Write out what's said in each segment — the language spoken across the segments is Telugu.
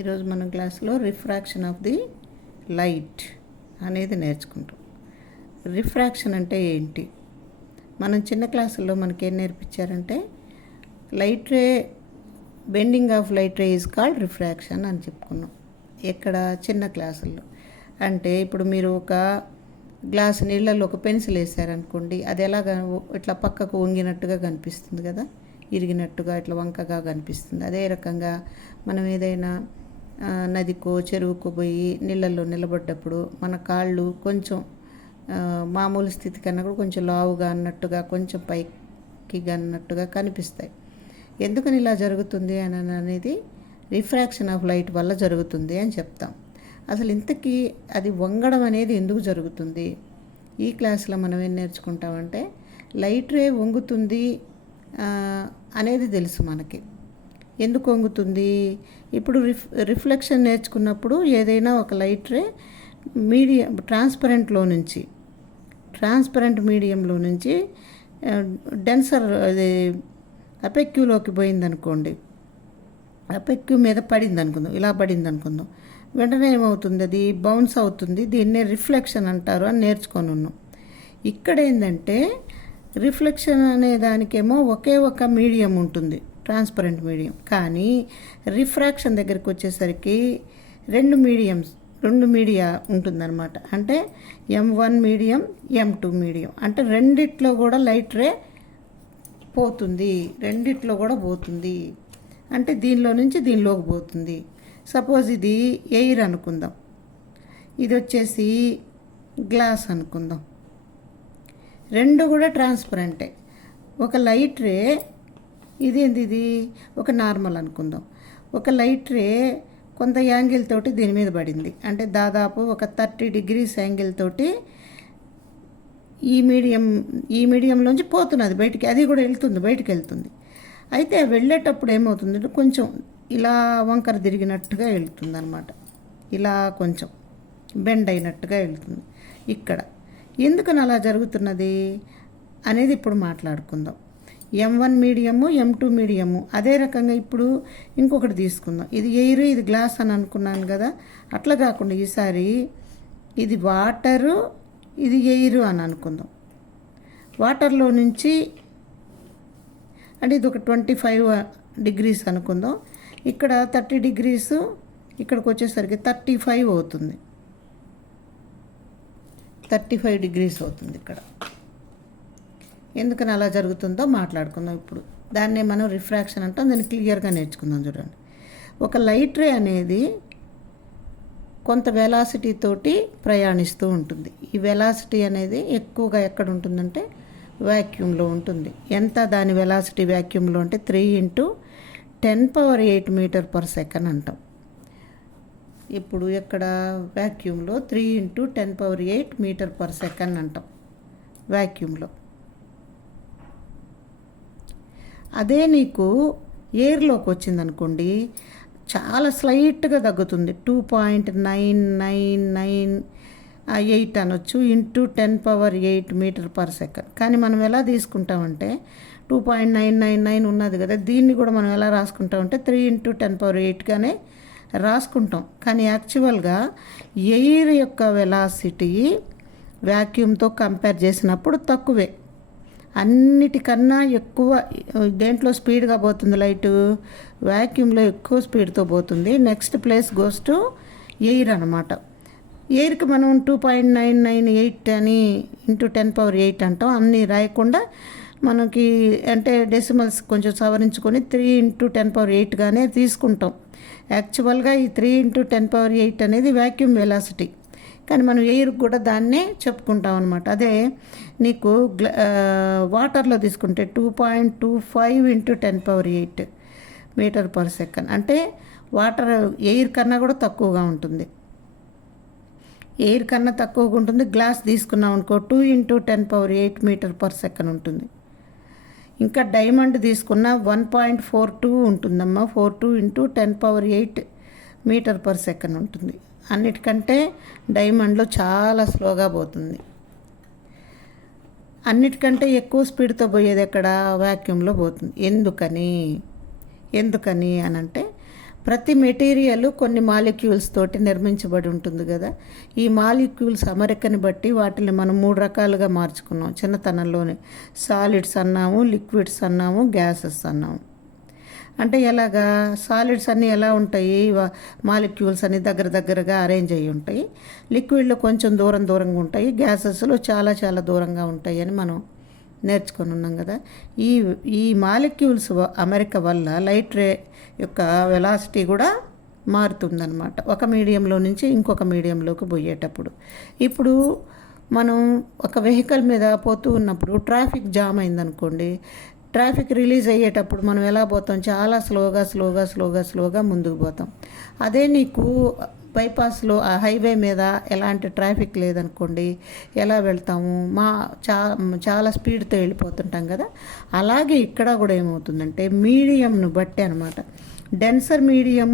ఈరోజు మన క్లాస్లో రిఫ్రాక్షన్ ఆఫ్ ది లైట్ అనేది నేర్చుకుంటాం. రిఫ్రాక్షన్ అంటే ఏంటి? మనం చిన్న క్లాసుల్లో మనకేం నేర్పించారంటే light ray bending of light ray is called refraction అని చెప్పుకున్నాం. ఎక్కడ? చిన్న క్లాసుల్లో. అంటే ఇప్పుడు మీరు ఒక గ్లాస్ నీళ్ళల్లో ఒక పెన్సిల్ వేసారనుకోండి, అది ఎలాగ ఇట్లా పక్కకు వంగినట్టుగా కనిపిస్తుంది కదా, ఇరిగినట్టుగా ఇట్లా వంకగా కనిపిస్తుంది. అదే రకంగా మనం ఏదైనా నదికో చెరువుకో పోయి నీళ్ళల్లో నిలబడ్డప్పుడు మన కాళ్ళు కొంచెం మామూలు స్థితి కన్నా కూడా కొంచెం లావుగా అన్నట్టుగా, కొంచెం పైకి అన్నట్టుగా కనిపిస్తాయి. ఎందుకని ఇలా జరుగుతుంది అని అనేది రిఫ్రాక్షన్ ఆఫ్ లైట్ వల్ల జరుగుతుంది అని చెప్తాం. అసలు ఇంతకీ అది వంగడం అనేది ఎందుకు జరుగుతుంది? ఈ క్లాస్లో మనం ఏం నేర్చుకుంటామంటే లైట్ రే వంగుతుంది అనేది తెలుసు మనకి. ఎందుకు వంగుతుంది? ఇప్పుడు రిఫ్లెక్షన్ నేర్చుకున్నప్పుడు ఏదైనా ఒక లైట్ రే ట్రాన్స్పరెంట్ మీడియంలో నుంచి డెన్సర్ అది అపెక్యూలోకి పోయిందనుకోండి, అపెక్యూ మీద పడింది అనుకుందాం, ఇలా పడింది అనుకుందాం, వెంటనే ఏమవుతుంది? అది బౌన్స్ అవుతుంది. దీన్నే రిఫ్లెక్షన్ అంటారు అని నేర్చుకొని ఉన్నాం. ఇక్కడ ఏంటంటే రిఫ్లెక్షన్ అనే దానికేమో ఒకే ఒక మీడియం ఉంటుంది, ట్రాన్స్పరెంట్ మీడియం. కానీ రిఫ్రాక్షన్ దగ్గరికి వచ్చేసరికి రెండు మీడియా ఉంటుందన్నమాట. అంటే M1 మీడియం, M2 మీడియం. అంటే రెండిట్లో కూడా లైట్ రే పోతుంది. అంటే దీనిలో నుంచి దీనిలోకి పోతుంది. సపోజ్ ఇది ఎయిర్ అనుకుందాం, ఇది వచ్చేసి గ్లాస్ అనుకుందాం. రెండు కూడా ట్రాన్స్పరెంటే. ఒక లైట్ రే ఇది ఒక నార్మల్ అనుకుందాం. ఒక లైట్ రే కొంత యాంగిల్ తోటి దీని మీద పడింది, అంటే దాదాపు ఒక 30 degrees యాంగిల్ తోటి ఈ మీడియంలోంచి పోతున్నది బయటికి. అది కూడా బయటికి వెళ్తుంది. అయితే వెళ్ళేటప్పుడు ఏమవుతుంది? కొంచెం ఇలా వంకర తిరిగినట్టుగా వెళ్తుంది అనమాట. ఇలా కొంచెం బెండ్ అయినట్టుగా వెళ్తుంది. ఇక్కడ ఎందుకని అలా జరుగుతున్నది అనేది ఇప్పుడు మాట్లాడుకుందాం. M1 medium, M2 medium. అదే రకంగా ఇప్పుడు ఇంకొకటి తీసుకుందాం. ఇది ఎయిర్, ఇది గ్లాస్ అని అనుకున్నాను కదా. అట్లా కాకుండా ఈసారి ఇది వాటరు, ఇది ఎయిర్ అని అనుకుందాం. వాటర్లో నుంచి అంటే ఇది ఒక 25 degrees అనుకుందాం. ఇక్కడ 30 degrees, ఇక్కడికి వచ్చేసరికి 35 అవుతుంది. 35 degrees అవుతుంది ఇక్కడ. ఎందుకని అలా జరుగుతుందో మాట్లాడుకుందాం ఇప్పుడు. దాన్నే మనం రిఫ్రాక్షన్ అంటాం. దాన్ని క్లియర్గా నేర్చుకుందాం. చూడండి, ఒక లైట్ రే అనేది కొంత వెలాసిటీ తోటి ప్రయాణిస్తూ ఉంటుంది. ఈ వెలాసిటీ అనేది ఎక్కువగా ఎక్కడ ఉంటుందంటే వ్యాక్యూమ్లో ఉంటుంది. ఎంత దాని వెలాసిటీ వ్యాక్యూమ్లో అంటే 3 × 10⁸ మీటర్/సెకండ్ అంటాం. ఇప్పుడు ఎక్కడ? వ్యాక్యూమ్లో 3 × 10⁸ మీటర్/సెకండ్ అంటాం వ్యాక్యూమ్లో. అదే నీకు ఎయిర్లోకి వచ్చిందనుకోండి, చాలా స్లైట్గా తగ్గుతుంది. 2.999 అనొచ్చు × 10⁸ మీటర్/సెకండ్. కానీ మనం ఎలా తీసుకుంటామంటే 2.999 ఉన్నది కదా, దీన్ని కూడా మనం ఎలా రాసుకుంటామంటే 3 × 10⁸గానే రాసుకుంటాం. కానీ యాక్చువల్గా ఎయిర్ యొక్క వెలాసిటీ వ్యాక్యూమ్తో కంపేర్ చేసినప్పుడు తక్కువే. అన్నిటికన్నా ఎక్కువ దేంట్లో స్పీడ్గా పోతుంది లైటు? వ్యాక్యూమ్లో ఎక్కువ స్పీడ్తో పోతుంది. Next place goes to air అనమాట. ఎయిర్కి మనం 2.998 అని × 10⁸ అంటాం. అన్నీ రాయకుండా మనకి అంటే డెసిమల్స్ కొంచెం సవరించుకొని 3 × 10⁸గానే తీసుకుంటాం. యాక్చువల్గా ఈ 3 × 10⁸ అనేది వ్యాక్యూమ్ వెలాసిటీ. కానీ మనం ఎయిర్కి కూడా దాన్నే చెప్పుకుంటాం అనమాట. అదే నీకు వాటర్లో తీసుకుంటే 2.25 × 10⁸ మీటర్/సెకండ్. అంటే వాటర్ ఎయిర్ కన్నా కూడా తక్కువగా ఉంటుంది. గ్లాస్ తీసుకున్నాం అనుకో 2 × 10⁸ మీటర్/సెకండ్ ఉంటుంది. ఇంకా డైమండ్ తీసుకున్న 1.42 ఉంటుందమ్మా. 42 × 10⁸ మీటర్/సెకండ్ ఉంటుంది. అన్నిటికంటే డైమండ్లో చాలా స్లోగా పోతుంది. అన్నిటికంటే ఎక్కువ స్పీడ్తో పోయేది ఎక్కడ? వ్యాక్యూమ్లో పోతుంది. ఎందుకని అని అంటే ప్రతి మెటీరియల్ కొన్ని మాలిక్యూల్స్ తోటి నిర్మించబడి ఉంటుంది కదా. ఈ మాలిక్యూల్స్ అమరికని బట్టి వాటిని మనం 3 రకాలుగా మార్చుకున్నాం చిన్నతనంలోనే. సాలిడ్స్ అన్నాము, లిక్విడ్స్ అన్నాము, గ్యాసెస్ అన్నాము. అంటే ఎలాగా, సాలిడ్స్ అన్నీ ఎలా ఉంటాయి, మాలిక్యూల్స్ అన్నీ దగ్గర దగ్గరగా అరేంజ్ అయ్యి ఉంటాయి. లిక్విడ్లో కొంచెం దూరంగా ఉంటాయి, గ్యాసెస్లో చాలా చాలా దూరంగా ఉంటాయి అని మనం నేర్చుకొని ఉన్నాం కదా. ఈ ఈ మాలిక్యూల్స్ అమరిక వల్ల లైట్ రే యొక్క వెలాసిటీ కూడా మారుతుందన్నమాట, ఒక మీడియంలో నుంచి ఇంకొక మీడియంలోకి పోయేటప్పుడు. ఇప్పుడు మనం ఒక వెహికల్ మీద పోతూ ఉన్నప్పుడు ట్రాఫిక్ జామ్ అయిందనుకోండి, ట్రాఫిక్ రిలీజ్ అయ్యేటప్పుడు మనం ఎలా పోతాం, చాలా స్లోగా ముందుకు పోతాం. అదే నీకు బైపాస్లో ఆ హైవే మీద ఎలాంటి ట్రాఫిక్ లేదనుకోండి, ఎలా వెళ్తాము, చాలా స్పీడ్తో వెళ్ళిపోతుంటాం కదా. అలాగే ఇక్కడ కూడా ఏమవుతుందంటే మీడియంను బట్టి అనమాట. డెన్సర్ మీడియం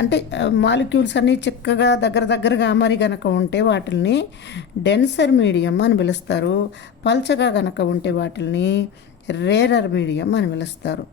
అంటే మాలిక్యూల్స్ అన్నీ చిక్కగా దగ్గరగా అమరి గనక ఉంటే వాటిని డెన్సర్ మీడియం అని పిలుస్తారు. పల్చగా గనక ఉంటే వాటిని రేరర్ మీడియం అని పిలుస్తారు.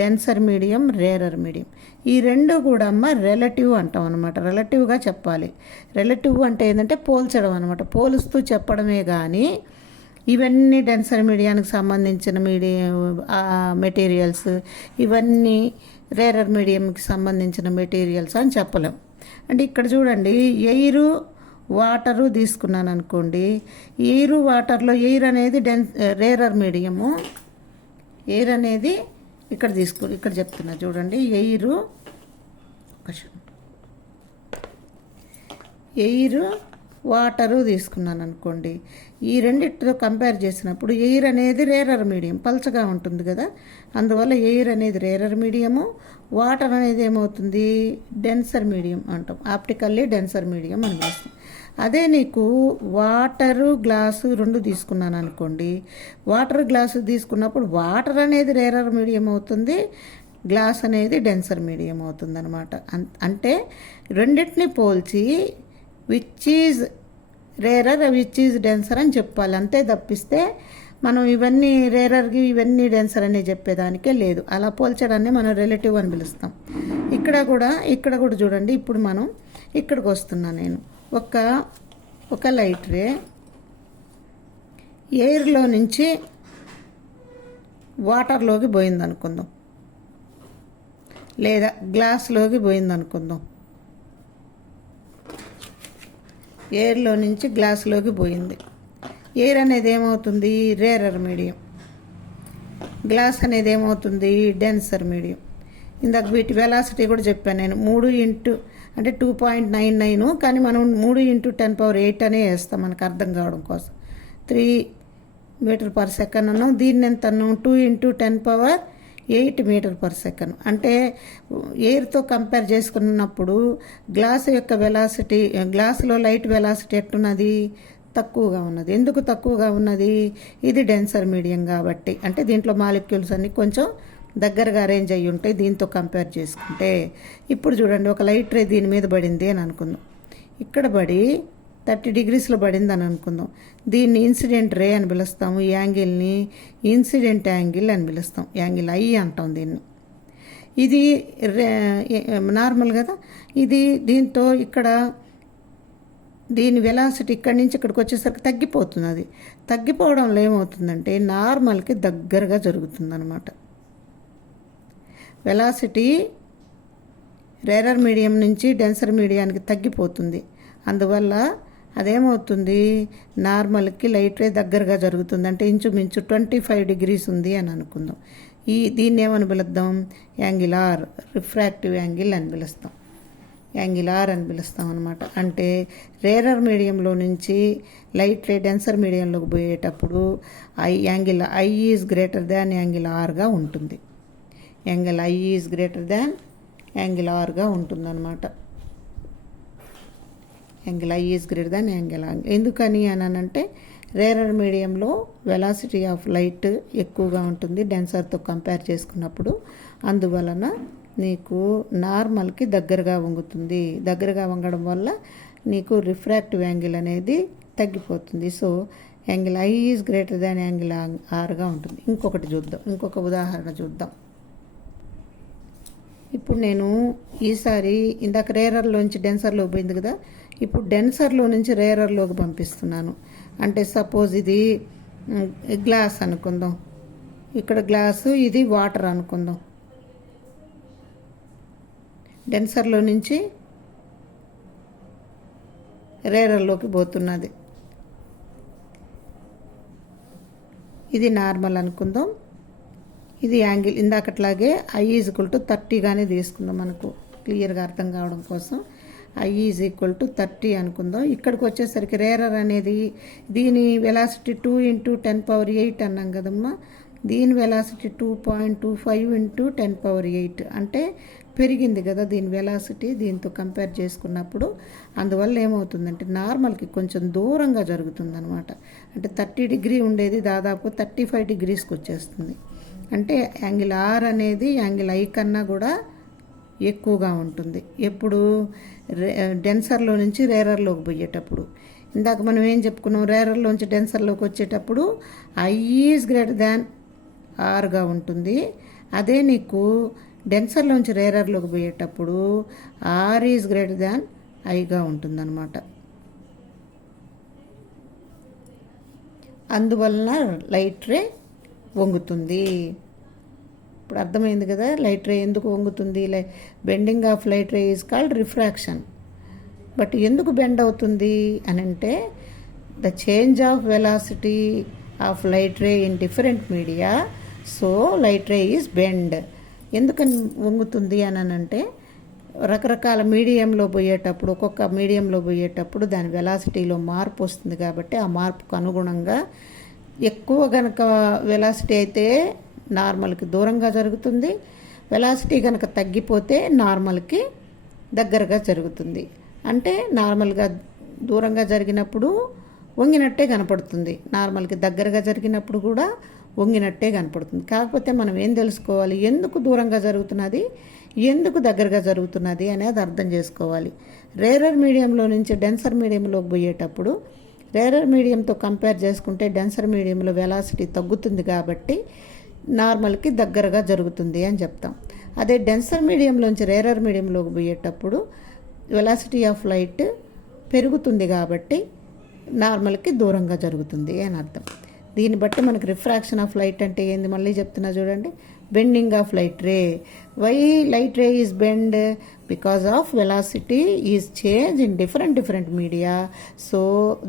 డెన్సర్ మీడియం, రేరర్ మీడియం, ఈ రెండు కూడా రిలేటివ్ అంటాం అనమాట. రిలేటివ్గా చెప్పాలి. రిలేటివ్ అంటే ఏంటంటే పోల్చడం అనమాట, పోలుస్తూ చెప్పడమే. కానీ ఇవన్నీ డెన్సర్ మీడియానికి సంబంధించిన మెటీరియల్స్, ఇవన్నీ రేరర్ మీడియంకి సంబంధించిన మెటీరియల్స్ అని చెప్పలేం. అంటే ఇక్కడ చూడండి, ఎయిరు వాటరు తీసుకున్నాను అనుకోండి. ఎయిరు వాటర్లో ఎయిర్ అనేది రేరర్ మీడియము. ఎయిర్ అనేది ఇక్కడ చెప్తున్నా చూడండి. ఎయిర్ వాటరు తీసుకున్నాను అనుకోండి. ఈ రెండిటితో కంపేర్ చేసినప్పుడు ఎయిర్ అనేది రేరర్ మీడియం, పల్చగా ఉంటుంది కదా. అందువల్ల ఎయిర్ అనేది రేరర్ మీడియము, వాటర్ అనేది ఏమవుతుంది, డెన్సర్ మీడియం అంటాం. ఆప్టికల్లీ డెన్సర్ మీడియం అని వస్తుంది. అదే నీకు వాటరు గ్లాసు 2 తీసుకున్నాను అనుకోండి. వాటర్ గ్లాసు తీసుకున్నప్పుడు వాటర్ అనేది రేరర్ మీడియం అవుతుంది, గ్లాస్ అనేది డెన్సర్ మీడియం అవుతుంది అనమాట. అంటే రెండింటిని పోల్చి which is rarer which is denser అని చెప్పాలి. అంతే తప్పిస్తే మనం ఇవన్నీ రేరర్కి ఇవన్నీ డెన్సర్ అని చెప్పేదానికే లేదు. అలా పోల్చడాన్ని మనం రిలేటివ్ అని పిలుస్తాం. ఇక్కడ కూడా చూడండి. ఇప్పుడు మనం ఇక్కడికి వస్తున్నాను నేను. ఒక లైట్ రే ఎయిర్లో నుంచి వాటర్లోకి పోయిందనుకుందాం, లేదా గ్లాస్లోకి పోయిందనుకుందాం. ఎయిర్లో నుంచి గ్లాస్లోకి పోయింది. ఎయిర్ అనేది ఏమవుతుంది, రేరర్ మీడియం. గ్లాస్ అనేది ఏమవుతుంది, డెన్సర్ మీడియం. ఇందాక వీటి వెలాసిటీ కూడా చెప్పాను నేను. 3 అంటే 2.99, కానీ మనం 3 × 10⁸ అనే వేస్తాం మనకు అర్థం కావడం కోసం. 3 మీటర్/సెకండ్ అన్నాం. దీన్ని ఎంత అన్నాం, 2 × 10⁸ మీటర్/సెకండ్. అంటే ఎయిర్తో కంపేర్ చేసుకున్నప్పుడు గ్లాస్ యొక్క వెలాసిటీ, గ్లాసులో లైట్ వెలాసిటీ ఎట్టున్నది, తక్కువగా ఉన్నది. ఎందుకు తక్కువగా ఉన్నది, ఇది డెన్సర్ మీడియం కాబట్టి. అంటే దీంట్లో మాలిక్యూల్స్ అన్నీ కొంచెం దగ్గరగా అరేంజ్ అయ్యి ఉంటాయి దీంతో కంపేర్ చేసుకుంటే. ఇప్పుడు చూడండి, ఒక లైట్ రే దీని మీద పడింది అని అనుకుందాం. ఇక్కడ పడి 30 degreesలో పడింది అని అనుకుందాం. దీన్ని ఇన్సిడెంట్ రే అని పిలుస్తాము. ఈ యాంగిల్ని ఇన్సిడెంట్ యాంగిల్ అని పిలుస్తాం. యాంగిల్ ఐ అంటాం దీన్ని. ఇది నార్మల్ కదా. దీంతో ఇక్కడ దీని వెలాసిటీ ఇక్కడి నుంచి ఇక్కడికి వచ్చేసరికి తగ్గిపోతుంది. అది తగ్గిపోవడంలో ఏమవుతుందంటే నార్మల్కి దగ్గరగా జరుగుతుందన్నమాట. వెలాసిటీ రేరర్ మీడియం నుంచి డెన్సర్ మీడియానికి తగ్గిపోతుంది. అందువల్ల అదేమవుతుంది, నార్మల్కి లైట్ రే దగ్గరగా జరుగుతుంది. అంటే ఇంచుమించు 25 degrees ఉంది అని అనుకుందాం. దీన్ని ఏమని పిలుద్దాం, యాంగిల్ ఆర్, రిఫ్రాక్టివ్ యాంగిల్ అని పిలుస్తాం. యాంగిల్ ఆర్ అని పిలుస్తాం అనమాట. అంటే రేరర్ మీడియంలో నుంచి లైట్ రే డెన్సర్ మీడియంలోకి పోయేటప్పుడు angle I is greater than angle ఆర్గా ఉంటుంది. Angle I is greater than angle ఆర్గా ఉంటుందన్నమాట. Angle I is greater than angle R. ఎందుకని అని అంటే రేరర్ మీడియంలో వెలాసిటీ ఆఫ్ లైట్ ఎక్కువగా ఉంటుంది డెన్సర్తో కంపేర్ చేసుకున్నప్పుడు. అందువలన నీకు నార్మల్కి దగ్గరగా వంగుతుంది. దగ్గరగా వంగడం వల్ల నీకు రిఫ్రాక్టివ్ యాంగిల్ అనేది తగ్గిపోతుంది. So angle I is greater than angle ఆర్గా ఉంటుంది. ఇంకొక ఉదాహరణ చూద్దాం. ఇప్పుడు నేను ఈసారి ఇందాక రేరర్లోంచి డెన్సర్లోకి పోయింది కదా, ఇప్పుడు డెన్సర్లో నుంచి రేరర్లోకి పంపిస్తున్నాను. అంటే సపోజ్ ఇది గ్లాస్ అనుకుందాం, ఇక్కడ గ్లాసు, ఇది వాటర్ అనుకుందాం. డెన్సర్లో నుంచి రేరర్లోకి పోతున్నది. ఇది నార్మల్ అనుకుందాం. ఇది యాంగిల్ ఇందాకట్లాగే I=30గానే తీసుకుందాం, మనకు క్లియర్గా అర్థం కావడం కోసం. I=30 అనుకుందాం. ఇక్కడికి వచ్చేసరికి రేరర్ అనేది దీని వెలాసిటీ 2 × 10⁸ అన్నాం కదమ్మా. దీని వెలాసిటీ 2.25 × 10⁸ అంటే పెరిగింది కదా దీని వెలాసిటీ దీంతో కంపేర్ చేసుకున్నప్పుడు. అందువల్ల ఏమవుతుందంటే నార్మల్కి కొంచెం దూరంగా జరుగుతుంది అనమాట. అంటే 30 డిగ్రీ ఉండేది దాదాపు 35 డిగ్రీస్కి వచ్చేస్తుంది. అంటే యాంగిల్ R అనేది యాంగిల్ I కన్నా కూడా ఎక్కువగా ఉంటుంది. ఎప్పుడు డెన్సర్లో నుంచి రేరర్లోకి పోయేటప్పుడు. ఇందాక మనం ఏం చెప్పుకున్నాం, రేరర్లోంచి డెన్సర్లోకి వచ్చేటప్పుడు I=R ఉంటుంది. అదే నీకు డెన్సర్లోంచి రేరర్లోకి పోయేటప్పుడు R=I ఉంటుందన్నమాట. అందువలన లైట్ రే వంగుతుంది. ఇప్పుడు అర్థమైంది కదా లైట్ రే ఎందుకు వంగుతుంది. Bending of light ray is called refraction. But ఎందుకు బెండ్ అవుతుంది అని అంటే the change of velocity of light ray in different media, so light ray is bend. ఎందుకని వంగుతుంది అని అంటే రకరకాల మీడియంలో పోయేటప్పుడు, ఒక్కొక్క మీడియంలో పోయేటప్పుడు దాని వెలాసిటీలో మార్పు వస్తుంది కాబట్టి ఆ మార్పుకు అనుగుణంగా ఎక్కువ కనుక వెలాసిటీ అయితే నార్మల్కి దూరంగా జరుగుతుంది, వెలాసిటీ కనుక తగ్గిపోతే నార్మల్కి దగ్గరగా జరుగుతుంది. అంటే నార్మల్గా దూరంగా జరిగినప్పుడు వంగినట్టే కనపడుతుంది, నార్మల్కి దగ్గరగా జరిగినప్పుడు కూడా వంగినట్టే కనపడుతుంది. కాకపోతే మనం ఏం తెలుసుకోవాలి, ఎందుకు దూరంగా జరుగుతున్నది, ఎందుకు దగ్గరగా జరుగుతున్నది అనేది అర్థం చేసుకోవాలి. రేరర్ మీడియంలో నుంచి డెన్సర్ మీడియంలోకి పోయేటప్పుడు రేరర్ మీడియంతో కంపేర్ చేసుకుంటే డెన్సర్ మీడియంలో వెలాసిటీ తగ్గుతుంది కాబట్టి నార్మల్కి దగ్గరగా జరుగుతుంది అని చెప్తాం. అదే డెన్సర్ మీడియంలోంచి రేరర్ మీడియంలోకి పోయేటప్పుడు వెలాసిటీ ఆఫ్ లైట్ పెరుగుతుంది కాబట్టి నార్మల్కి దూరంగా జరుగుతుంది అని అర్థం. దీన్ని బట్టి మనకు రిఫ్రాక్షన్ ఆఫ్ లైట్ అంటే ఏంది మళ్ళీ చెప్తున్నా చూడండి. Bending of light ray. Why light ray is bend? Because of velocity is change in different media, so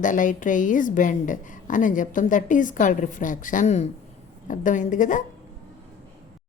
the light ray is bend అని చెప్తాం. That is called refraction. అర్థమైంది కదా.